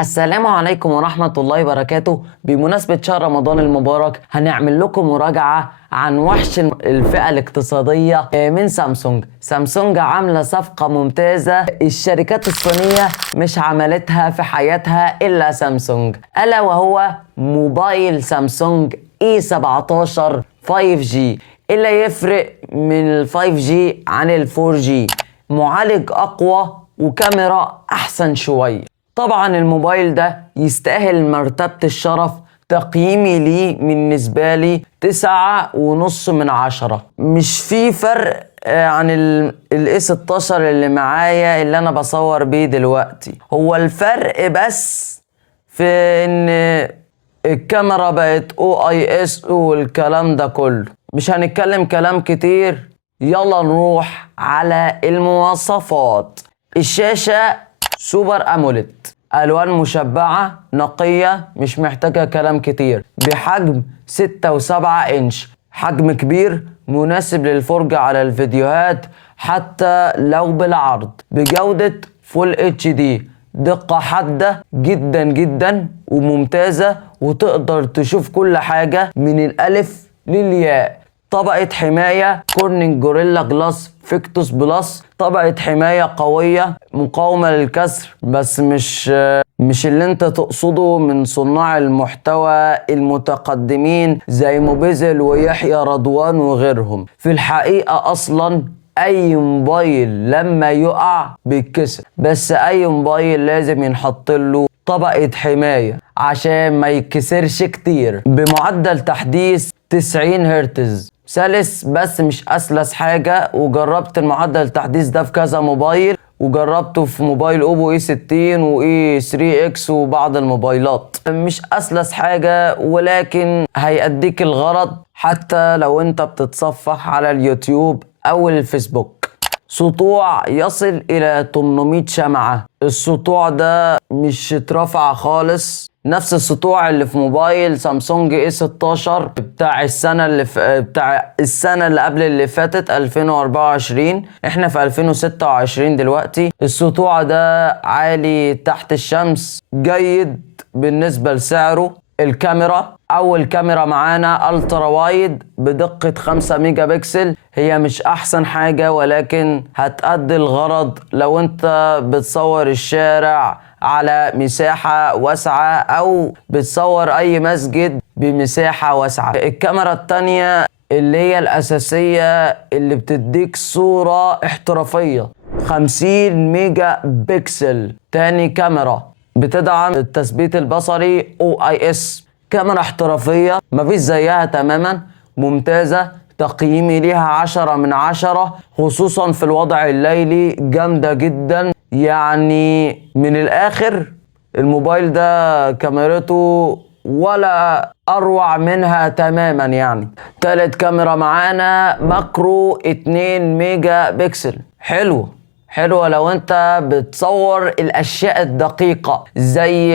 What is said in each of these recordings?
السلام عليكم ورحمة الله وبركاته. بمناسبة شهر رمضان المبارك هنعمل لكم مراجعة عن وحش الفئة الاقتصادية من سامسونج. سامسونج عاملة صفقة ممتازة الشركات الصينية مش عملتها في حياتها إلا سامسونج، ألا وهو موبايل سامسونج E17 5G. إلا يفرق من ال 5G عن ال 4G؟ معالج أقوى وكاميرا أحسن شوية. طبعا الموبايل ده يستاهل مرتبة الشرف. تقييمي ليه بالنسبة لي 9.5 من 10. مش في فرق عن ال A16 اللي معايا اللي انا بصور بيه دلوقتي. هو الفرق بس في ان الكاميرا بقت OIS والكلام ده كله. مش هنتكلم كلام كتير، يلا نروح على المواصفات. الشاشة سوبر أموليد، ألوان مشبعة نقية مش محتاجة كلام كتير، بحجم 6.7 إنش. حجم كبير مناسب للفرجة على الفيديوهات حتى لو بالعرض، بجودة فول HD. دقة حادة جدا جدا وممتازة، وتقدر تشوف كل حاجة من الألف للياء. طبقة حماية كورنينج جوريلا جلاس فيكتوس بلس، طبقة حماية قوية مقاومة للكسر، بس مش اللي انت تقصده من صناع المحتوى المتقدمين زي موبيزل ويحيى رضوان وغيرهم. في الحقيقة اصلا اي موبايل لما يقع بيتكسر، بس اي موبايل لازم ينحط له طبقة حماية عشان ما يتكسرش كتير. بمعدل تحديث 90 هرتز، سلس بس مش اسلس حاجة. وجربت المعدل التحديث ده في كذا موبايل، وجربته في موبايل اوبو E60 و E3X وبعض الموبايلات. مش اسلس حاجة ولكن هيأديك الغرض حتى لو انت بتتصفح على اليوتيوب او الفيسبوك. سطوع يصل الى 800 شمعة. السطوع ده مش اترفع خالص، نفس السطوع اللي في موبايل سامسونج A16 بتاع السنة اللي قبل اللي فاتت 2024. احنا في 2026 دلوقتي. السطوع ده عالي تحت الشمس، جيد بالنسبة لسعره. الكاميرا، اول كاميرا معانا الترا وايد بدقة 5 ميجا بكسل. هي مش احسن حاجة ولكن هتأدي الغرض لو انت بتصور الشارع على مساحة واسعة او بتصور اي مسجد بمساحة واسعة. الكاميرا التانية اللي هي الاساسية اللي بتديك صورة احترافية 50 ميجا بكسل. تاني كاميرا بتدعم التثبيت البصري OIS. كاميرا احترافية مفيش زيها تماما، ممتازة. تقييمي ليها 10 من 10، خصوصا في الوضع الليلي جامدة جدا. يعني من الآخر الموبايل ده كاميرته ولا أروع منها تماما يعني. تالت كاميرا معانا ماكرو 2 ميجا بكسل. حلوة لو انت بتصور الاشياء الدقيقة زي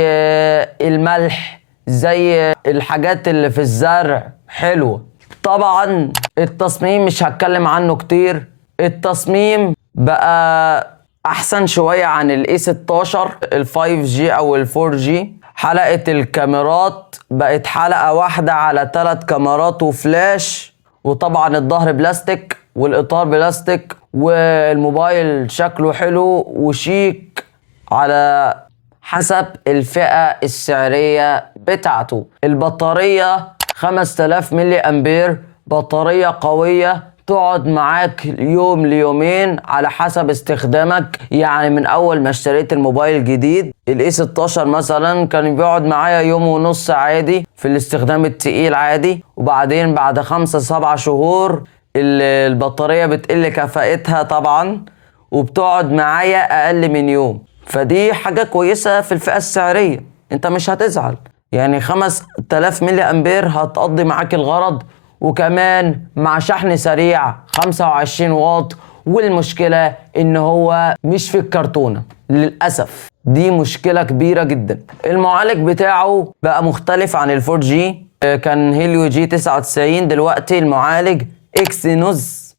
الملح، زي الحاجات اللي في الزرع. حلوة. طبعا التصميم مش هتكلم عنه كتير. التصميم بقى احسن شوية عن ال A16 ال 5G او ال 4G. حلقة الكاميرات بقت حلقة واحدة على 3 كاميرات وفلاش. وطبعا الظهر بلاستيك والاطار بلاستيك، والموبايل شكله حلو وشيك على حسب الفئة السعرية بتاعته. البطارية 5000 ملي امبير، بطارية قوية تقعد معاك يوم ليومين على حسب استخدامك. يعني من اول ما اشتريت الموبايل الجديد ال A16 مثلا كان بيقعد معايا يوم ونص عادي في الاستخدام التقيل عادي، وبعدين بعد 5-7 شهور البطارية بتقل كفاءتها طبعا وبتقعد معايا اقل من يوم. فدي حاجة كويسة في الفئة السعرية، انت مش هتزعل. يعني 5000 ملي امبير هتقضي معاك الغرض، وكمان مع شحن سريع 25 واط. والمشكلة ان هو مش في الكرتونة للأسف، دي مشكلة كبيرة جدا. المعالج بتاعه بقى مختلف عن ال 4G. كان هيليو G99، دلوقتي المعالج اكسينوس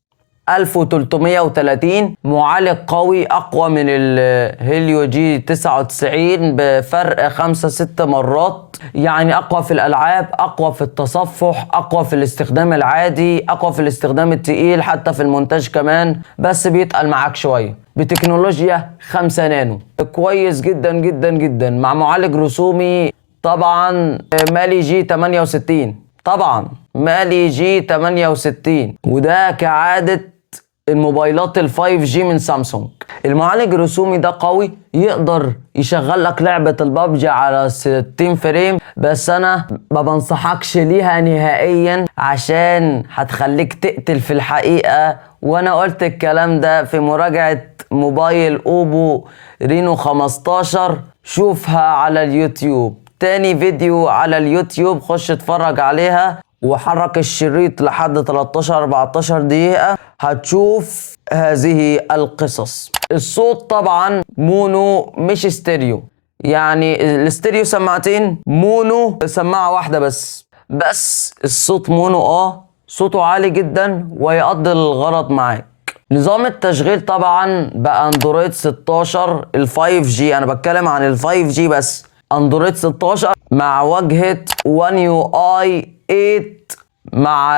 1330. معالج قوي اقوى من الهيليو جي 99 بفرق 5-6 مرات. يعني اقوى في الالعاب، اقوى في التصفح، اقوى في الاستخدام العادي، اقوى في الاستخدام التقيل، حتى في المونتاج كمان، بس بيتقل معاك شويه. بتكنولوجيا 5 نانو، كويس جدا جدا جدا، مع معالج رسومي طبعا مالي جي 68. طبعا مالي جي 68، وده كعادة الموبايلات ال 5G من سامسونج. المعالج الرسومي ده قوي، يقدر يشغل لك لعبة البابجي على 60 فريم، بس انا ما بنصحكش ليها نهائيا عشان هتخليك تقتل في الحقيقة. وانا قلت الكلام ده في مراجعة موبايل اوبو رينو 15، شوفها على اليوتيوب. تاني فيديو على اليوتيوب، خش اتفرج عليها وحرك الشريط لحد 13-14 دقيقة، هتشوف هذه القصص. الصوت طبعا مونو مش ستيريو، يعني الاستيريو سماعتين، مونو سماعة واحدة بس الصوت مونو. صوته عالي جدا ويقضي الغرض معاك. نظام التشغيل طبعا باندرويد 16 ال 5G، انا بتكلم عن ال 5G بس. اندرويد 16 مع واجهة One UI 8 مع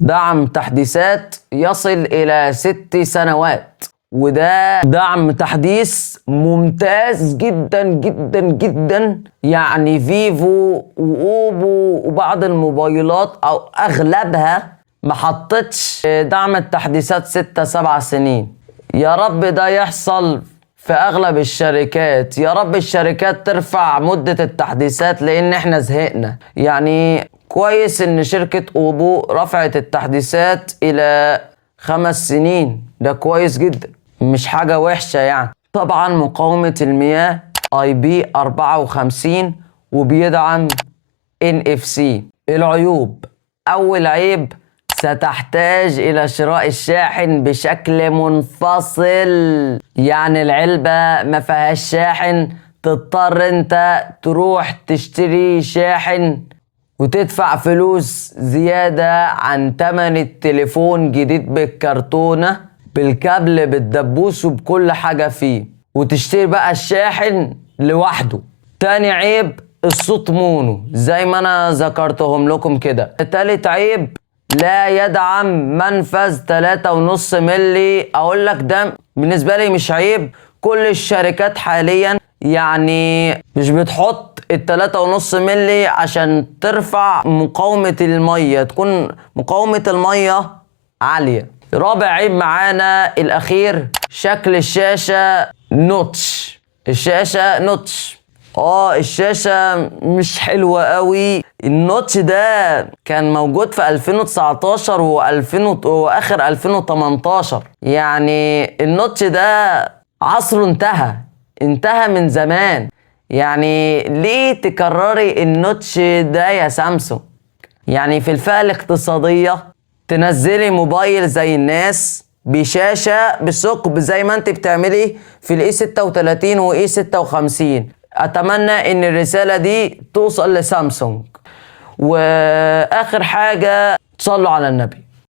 دعم تحديثات يصل إلى 6 سنوات، وده دعم تحديث ممتاز جدا جدا جدا. يعني فيفو وأوبو وبعض الموبايلات أو أغلبها ما حطتش دعم التحديثات 6-7 سنين. يا رب ده يحصل في اغلب الشركات، يا رب الشركات ترفع مدة التحديثات، لان احنا زهقنا. يعني كويس ان شركة اوبو رفعت التحديثات الى 5 سنين، ده كويس جدا، مش حاجة وحشة يعني. طبعا مقاومة المياه IP54 وبيدعم NFC. العيوب: اول عيب، ستحتاج إلى شراء الشاحن بشكل منفصل. يعني العلبة ما فيهاش شاحن، تضطر انت تروح تشتري شاحن وتدفع فلوس زيادة عن تمن التليفون جديد بالكرتونة بالكابل بالدبوس وبكل حاجة فيه، وتشتري بقى الشاحن لوحده. تاني عيب، الصوت مونو زي ما انا ذكرتهم لكم كده. تالت عيب، لا يدعم منفذ 3.5 ملي. اقول لك ده بالنسبة لي مش عيب، كل الشركات حاليا يعني مش بتحط 3.5 ملي عشان ترفع مقاومة المية، تكون مقاومة المية عالية. رابع عيب معانا الاخير، شكل الشاشة نوتش. الشاشة نوتش، الشاشة مش حلوة قوي. النوتش ده كان موجود في 2019 واخر 2018. يعني النوتش ده عصره انتهى من زمان. يعني ليه تكرري النوتش ده يا سامسونج؟ يعني في الفئة الاقتصادية تنزلي موبايل زي الناس بشاشة بثقب زي ما انت بتعملي في الاي 36 واي 56. اتمنى ان الرسالة دي توصل لسامسونج. واخر حاجة، صلوا على النبي.